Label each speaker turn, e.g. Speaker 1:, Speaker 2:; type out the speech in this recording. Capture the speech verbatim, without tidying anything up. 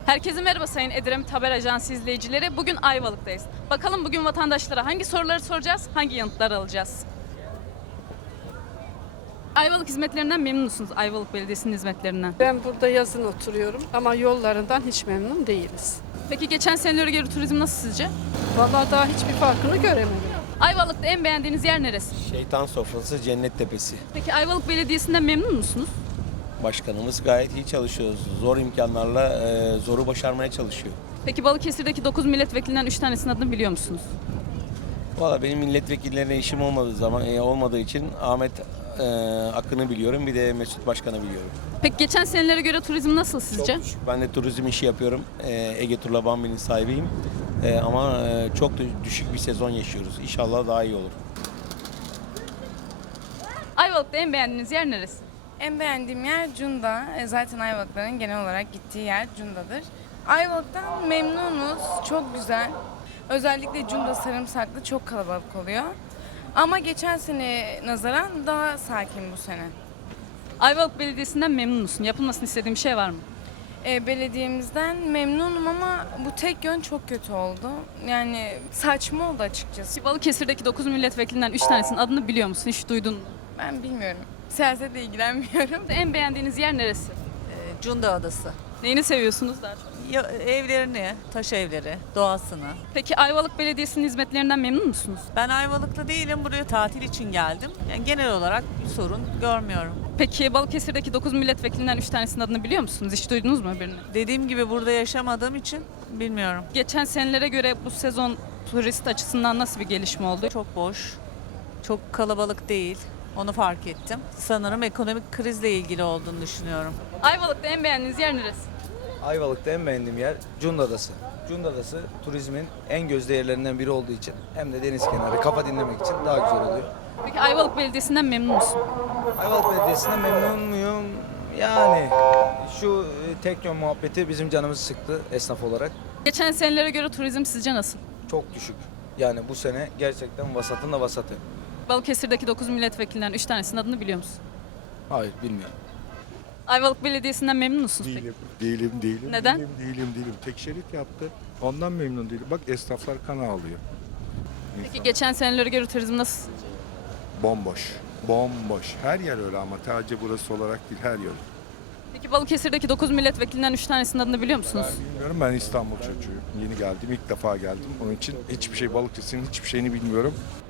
Speaker 1: Herkese merhaba sayın Edremit Haber Ajansı izleyicileri. Bugün Ayvalık'tayız. Bakalım bugün vatandaşlara hangi soruları soracağız, hangi yanıtları alacağız? Ayvalık hizmetlerinden memnun musunuz? Ayvalık Belediyesi'nin hizmetlerinden.
Speaker 2: Ben burada yazın oturuyorum ama yollarından hiç memnun değiliz.
Speaker 1: Peki geçen senelere göre turizm nasıl sizce?
Speaker 2: Vallahi daha hiçbir farkını göremedim.
Speaker 1: Ayvalık'ta en beğendiğiniz yer neresi?
Speaker 3: Şeytan sofrası Cennet Tepesi.
Speaker 1: Peki Ayvalık Belediyesi'nden memnun musunuz?
Speaker 3: Başkanımız gayet iyi çalışıyor. Zor imkanlarla e, zoru başarmaya çalışıyor.
Speaker 1: Peki Balıkesir'deki dokuz milletvekilinden üç tanesinin adını biliyor musunuz?
Speaker 3: Valla benim milletvekillerine işim olmadığı zaman e, olmadığı için Ahmet e, Akın'ı biliyorum, bir de Mesut Başkan'ı biliyorum.
Speaker 1: Peki geçen senelere göre turizm nasıl sizce?
Speaker 3: Çok düşük. Ben de turizm işi yapıyorum. E, Ege Turla Bambi'nin sahibiyim. E, ama e, çok da düşük bir sezon yaşıyoruz. İnşallah daha iyi olur.
Speaker 1: Ayvalık'ta en beğendiğiniz yer neresi?
Speaker 4: En beğendiğim yer Cunda. E, Zaten Ayvalıkların genel olarak gittiği yer Cunda'dır. Ayvalık'tan memnunuz. Çok güzel. Özellikle Cunda sarımsaklı çok kalabalık oluyor. Ama geçen sene nazaran daha sakin bu sene.
Speaker 1: Ayvalık Belediyesi'nden memnun musun? Yapılmasını istediğin bir şey var mı?
Speaker 4: E, belediyemizden memnunum ama bu tek yön çok kötü oldu. Yani saçma oldu açıkçası.
Speaker 1: Balıkesir'deki dokuz milletvekilinden üç tanesinin adını biliyor musun? Hiç duydun mu?
Speaker 4: Ben bilmiyorum. Siyasetle ilgilenmiyorum.
Speaker 1: En beğendiğiniz yer neresi?
Speaker 5: Cunda Adası.
Speaker 1: Neyini seviyorsunuz daha çok?
Speaker 5: Ya, evlerini, taş evleri, doğasını.
Speaker 1: Peki Ayvalık Belediyesi'nin hizmetlerinden memnun musunuz?
Speaker 5: Ben Ayvalıklı değilim, buraya tatil için geldim. Yani genel olarak bir sorun görmüyorum.
Speaker 1: Peki Balıkesir'deki dokuz milletvekilinden üç tanesinin adını biliyor musunuz? Hiç duydunuz mu birini?
Speaker 5: Dediğim gibi burada yaşamadığım için bilmiyorum.
Speaker 1: Geçen senelere göre bu sezon turist açısından nasıl bir gelişme oldu?
Speaker 5: Çok boş, çok kalabalık değil. Onu fark ettim. Sanırım ekonomik krizle ilgili olduğunu düşünüyorum.
Speaker 1: Ayvalık'ta en beğendiğiniz yer neresi?
Speaker 6: Ayvalık'ta en beğendiğim yer Cunda Adası. Cunda Adası turizmin en gözde yerlerinden biri olduğu için hem de deniz kenarı kafa dinlemek için daha güzel oluyor.
Speaker 1: Peki Ayvalık Belediyesi'nden memnun musun?
Speaker 6: Ayvalık Belediyesi'nden memnun muyum? Yani şu e, tek yön muhabbeti bizim canımızı sıktı esnaf olarak.
Speaker 1: Geçen senelere göre turizm sizce nasıl?
Speaker 6: Çok düşük. Yani bu sene gerçekten vasatın da vasatı.
Speaker 1: Balıkesir'deki dokuz milletvekilinden üç tanesinin adını biliyor musun?
Speaker 6: Hayır bilmiyorum.
Speaker 1: Ayvalık Belediyesi'nden memnun musunuz peki?
Speaker 7: Değilim, değilim, değilim.
Speaker 1: Neden?
Speaker 7: Değilim, değilim, değilim. Tek şerit yaptı. Ondan memnun değilim. Bak esnaflar kan ağlıyor.
Speaker 1: Peki
Speaker 7: İnsan
Speaker 1: geçen senelere göre turizm nasıl sizce?
Speaker 7: bomboş, bomboş. Her yer öyle ama sadece burası olarak değil, her yer.
Speaker 1: Peki Balıkesir'deki dokuz milletvekilinden üç tanesinin adını biliyor musunuz?
Speaker 7: Ben bilmiyorum, ben İstanbul çocuğuyum. Yeni geldim, ilk defa geldim. Onun için hiçbir şey, Balıkesir'in hiçbir şeyini bilmiyorum.